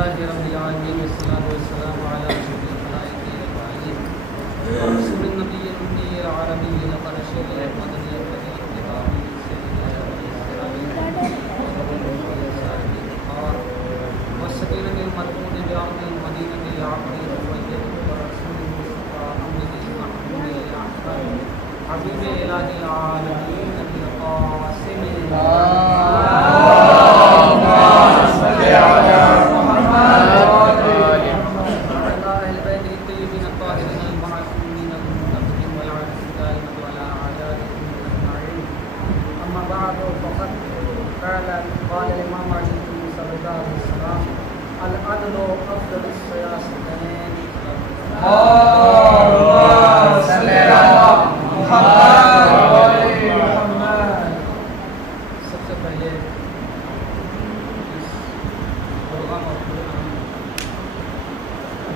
لله رب العالمين والصلاة والسلام على أشرف الخلائق أجمعين ورسول النبي الأمي العربي لقد شهد المدني الذي اتباعه سيدنا والسكينة المرفوع بعرض المدينة العقل والجد ورسول المصطفى محمد المحمود الأحمد حبيب إله العالمين القاسم قال الإمام علي بن صلى الله عليه وسلم العدل أفضل السياستين. اللهم صل على محمد. سب سے پہلے اس پروگرام اور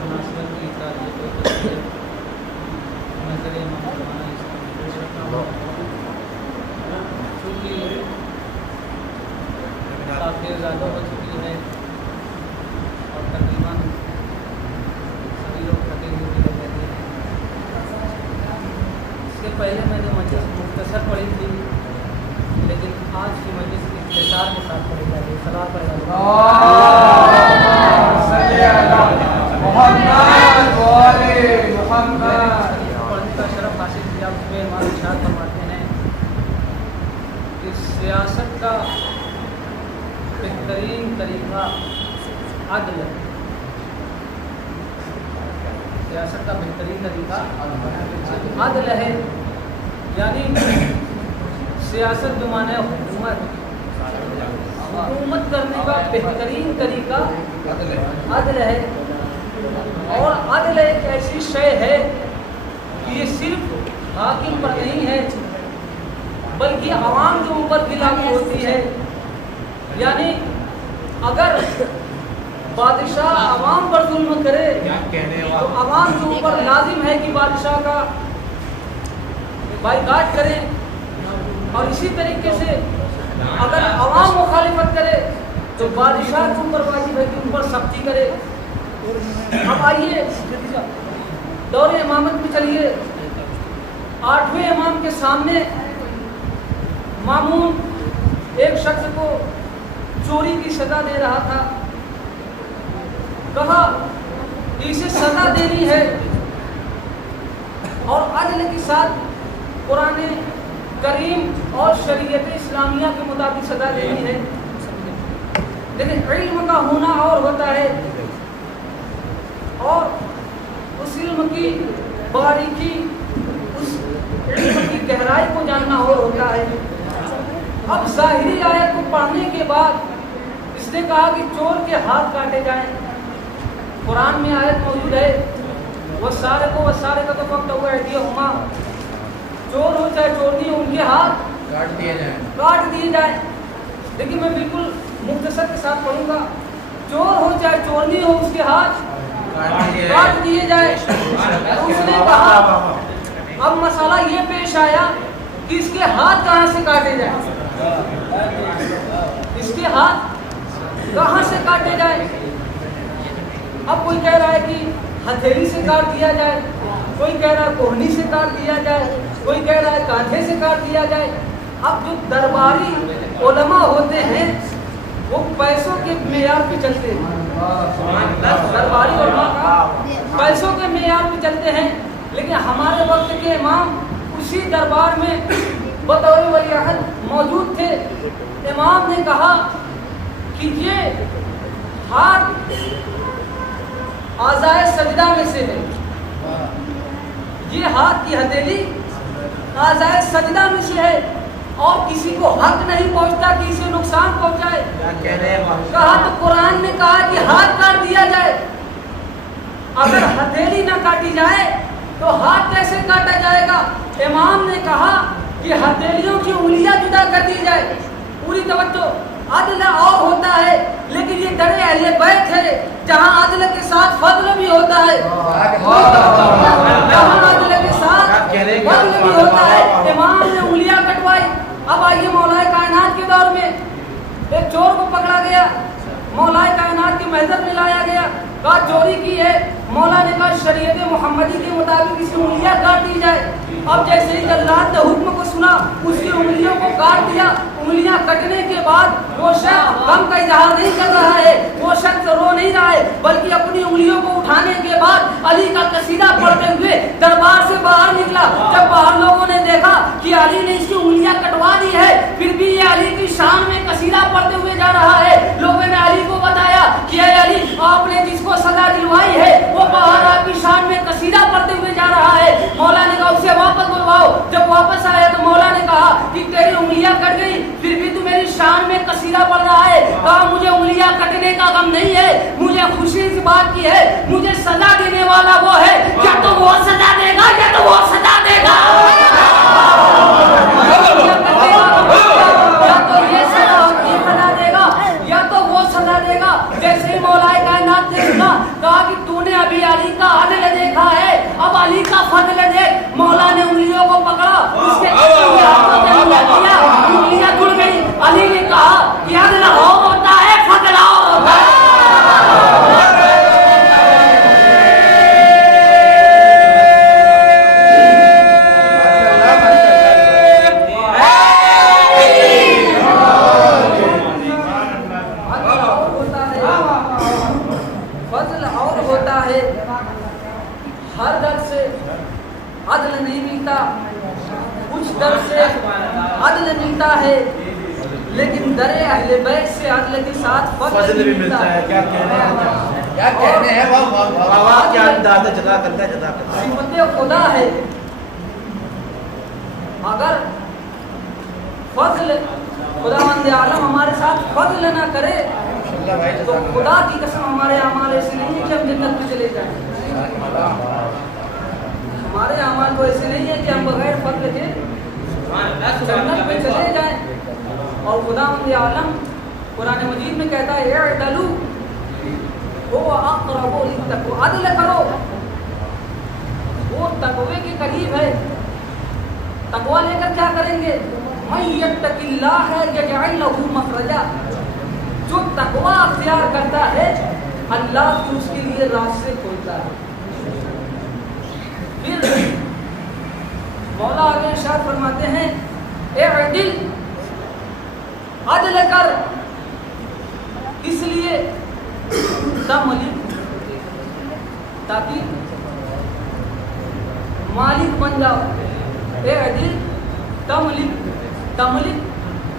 مناسبت کی تعریف و تشریح نظر مولانا اس کا پیش رکھتا ہوں. چونکہ کافی زیادہ ہو چکی ہے اور تقریباً سبھی لوگ تھکے ہوئے بھی رہتے ہیں. اس سے پہلے میں نے مجلس مختصر پڑھی تھی لیکن آج کی مجلس اختصار کے ساتھ پڑھی جا رہی ہے. صلاۃ پڑھ پڑھنے کا شرف حاصل کیا. اس میں ہمارے ارشاد فرماتے ہیں کہ سیاست کا بہترین طریقہ عدل ہے. سیاست کا بہترین طریقہ عدل ہے. یعنی سیاست جو مانے حکومت کرنے کا بہترین طریقہ عدل ہے. اور عدل ایک ایسی شے ہے کہ یہ صرف حاکم پر نہیں ہے بلکہ عوام جو اوپر بھی لاگو ہوتی ہے. یعنی اگر بادشاہ عوام پر ظلم کرے تو عوام کے اوپر لازم ہے کہ بادشاہ کا بائیکاٹ کرے. اور اسی طریقے سے اگر عوام مخالفت کرے تو بادشاہ کے اوپر واجب ہے کہ ان پر سختی کرے. اب آئیے دور امامت میں چلیے. 8ویں امام کے سامنے مامون ایک شخص کو چوری کی سزا دے رہا تھا. کہا کہ اسے سزا دینی ہے اور عدل کے ساتھ قرآن کریم اور شریعت اسلامیہ کے مطابق سزا دینی ہے. لیکن علم کا ہونا اور ہوتا ہے اور اس علم کی باریکی اس علم کی گہرائی کو جاننا اور ہوتا ہے. اب ظاہری آیت کو پڑھنے کے بعد اس نے کہا کہ چور کے ہاتھ کاٹے جائیں. قرآن میں آیت موجود ہے وَالسَّارِقُ وَالسَّارِقَةُ فَاقْطَعُوا أَيْدِيَهُمَا. چور ہو چاہے چورنی ہو ان کے ہاتھ کاٹ دیے جائیں. لیکن میں بالکل مختصر کے ساتھ پڑھوں گا. چور ہو چاہے چورنی ہو اس کے ہاتھ کاٹ دیے جائیں. اس نے کہا اب مسئلہ یہ پیش آیا کہ اس کے ہاتھ کہاں سے کاٹے جائیں. اس کے ہاتھ کہاں سے کاٹے جائیں. اب کوئی کہہ رہا ہے کہ ہتھیلی سے کاٹ دیا جائے, کوئی کہہ رہا ہے کوہنی سے کاٹ دیا جائے, کوئی کہہ رہا ہے کانٹھے سے کاٹ دیا جائے. اب جو درباری علماء ہوتے ہیں وہ پیسوں کے معیار پہ چلتے ہیں. درباری علماء پیسوں کے معیار پہ چلتے ہیں. لیکن ہمارے وقت کے امام اسی دربار میں بطور ولی عہد موجود تھے. امام نے کہا کہ یہ ہاتھ اعضائے سجدہ میں سے ہے. یہ ہاتھ کی ہتھیلی اعضائے سجدہ میں سے ہے اور کسی کو حق نہیں پہنچتا کہ اسے نقصان پہنچائے. کہا تو قرآن نے کہا کہ ہاتھ کاٹ دیا جائے. اگر ہتھیلی نہ کاٹی جائے تو ہاتھ کیسے کاٹا جائے گا. امام نے کہا کہ ہتھیلیوں کی انگلیاں جدا کر دی جائے. پوری توجہ. عدل اور ہوتا ہے لیکن یہ در اہل بیت ہے جہاں عدل کے ساتھ فضل بھی ہوتا ہے. جہاں عدل کے ساتھ فضل بھی ہوتا ہے. امام نے انگلیاں کٹوائی. اب آئیے مولا کائنات کے دور میں ایک چور کو پکڑا گیا, مولا کائنات کی محضر میں لایا کہا چوری کی ہے. مولا نے کہا شریعت محمدی کے مطابق اس کی انگلیاں کاٹ دی جائے. اب جیسے ہی جلاد نے حکم کو سنا اس کی انگلیوں کو کاٹ دیا. انگلیاں کٹنے کے بعد وہ شخص غم کا اظہار نہیں کر رہا ہے, وہ شخص رو نہیں رہا ہے, بلکہ اپنی انگلیوں کو اٹھانے کے بعد علی کا قصیدہ پڑھتے ہوئے دربار سے باہر نکلا. جب باہر لوگوں نے دیکھا کہ علی نے اس کی انگلیاں کٹوا دی ہے, پھر بھی یہ علی کی شان میں قصیدہ پڑھتے ہوئے جا رہا ہے, لوگوں نے علی کو بتایا کہ اے علی, آپ نے جس کو سزا دلوائی ہے وہ باہر آپ کی شان میں قصیدہ پڑھتے ہوئے جا رہا ہے. مولا نے کہا اسے واپس بلواؤ. جب واپس آیا تو مولا نے کہا کہ تیری انگلیاں کٹ گئی, پھر بھی تو میری شان میں قصیدہ پڑھ رہا ہے. کہا مجھے انگلیاں کٹنے کا غم نہیں ہے, مجھے خوشی اس بات کی ہے, مجھے سزا دینے والا وہ ہے. کیا تو وہ سزا دے گا, یا تو وہ سزا دے گا, یا تو یہ سزا دے گا, یا تو وہ سزا دے گا. جیسے ہی مولا کائنات نے سنا, کہا کہ تو نے ابھی علی کا عدل دیکھا ہے, اب علی کا فضل دیکھ. مولا نے انگلیوں کو پکڑا, اس کے انگلیاں جڑ گئی. علی نے کہا کہ عدل اور ہوتا ہے, فضل اور ہوتا ہے. ہر در سے عدل نہیں ملتا, کچھ در سے عدل ملتا ہے, لیکن در اہل بیت سے عدل کے ساتھ فضل بھی ملتا ہے. کیا کہنے ہیں, کیا انداز ہے, جزاک اللہ, جزاک اللہ. صفت خدا ہے. اگر فضل خداوند عالم ہمارے ساتھ فضل نہ کرے تو خدا کی قسم ہمارے اعمال ایسے نہیں ہے کہ ہم جنت میں چلے جائیں. ہمارے اعمال کو ایسے نہیں ہے کہ ہم بغیر فضل کے جنت میں چلے جائیں. اور خداوند عالم قرآن مجید میں کہتا ہے اعدلوا هو اقرب للتقوى, عدل کرو, وہ تقوی کے قریب ہے. تقوی لے کر کیا کریں گے, من یتق اللہ یجعل له مخرجا, جو تقوی اختیار کرتا ہے اللہ بھی اس کے لیے راستے کھولتا ہے. پھر مولا آگے ارشاد فرماتے ہیں اعدل, عدل کر, اس لیے تملک, تاکہ مالک بن جاؤ. اعدل تملک, تملک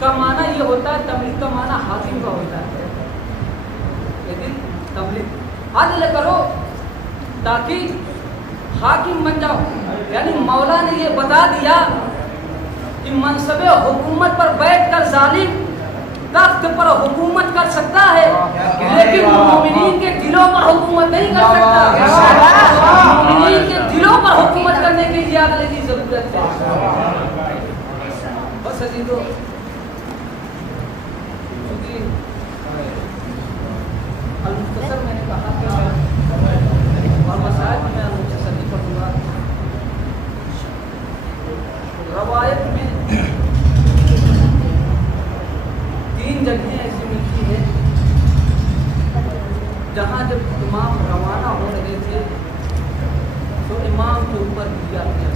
کا معنی یہ ہوتا ہے, تملک کا معنی حاکم کا ہوتا ہے. اعدل تملک, عدل کرو تاکہ حاکم بن جاؤ. یعنی مولا نے یہ بتا دیا کہ منصب حکومت پر بیٹھ کر ظالم تخت پر حکومت کر سکتا ہے, لیکن مومنین کے دلوں پر حکومت نہیں کر سکتا. مومنین کے دلوں پر حکومت کرنے کے لیے عدل کی ضرورت ہے. بس عزیزو, کیونکہ المختصر میں نے کہا کہ اور مسائل میں مختصر نہیں پڑھوں گا. روایت میں 3 جگہیں ایسی ملتی ہیں جہاں جب امام روانہ ہو رہے تھے تو امام کے اوپر دیا گیا.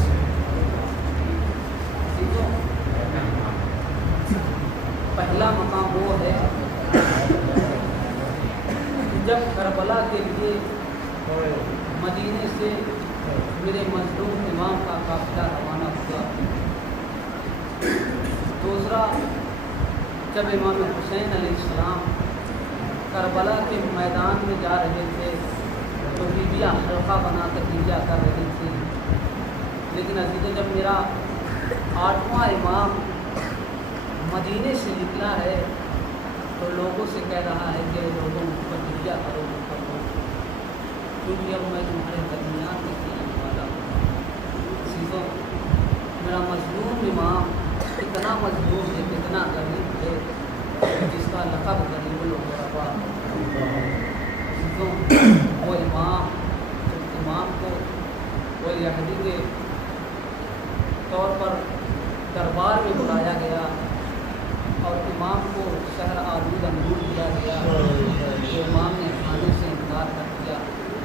پہلا مقام وہ ہے جب کربلا کے لیے مدینے سے میرے مظلوم امام کا قافلہ روانہ ہوا. دوسرا, جب امام حسین علیہ السلام کربلا کے میدان میں جا رہے تھے تو بیویاں حلقہ بنا کر ہجا کر رہی تھی. لیکن عزیزو, جب میرا 8واں امام مدینے سے نکلا ہے تو لوگوں سے کہہ رہا ہے کہ لوگوں پر ہجا کرو, کیونکہ اب میں تمہارے درمیان میں آنے والا ہوں. عزیزو, میرا مظلوم امام اتنا مظلوم ہے, کتنا غریب ہے, جس کا لقب غریب الغربا. وہ امام کو وہ یہودی کے طور پر دربار میں بلایا گیا اور امام کو شہر آلود انگور دیا گیا. تو امام نے کھانے سے انکار کر دیا.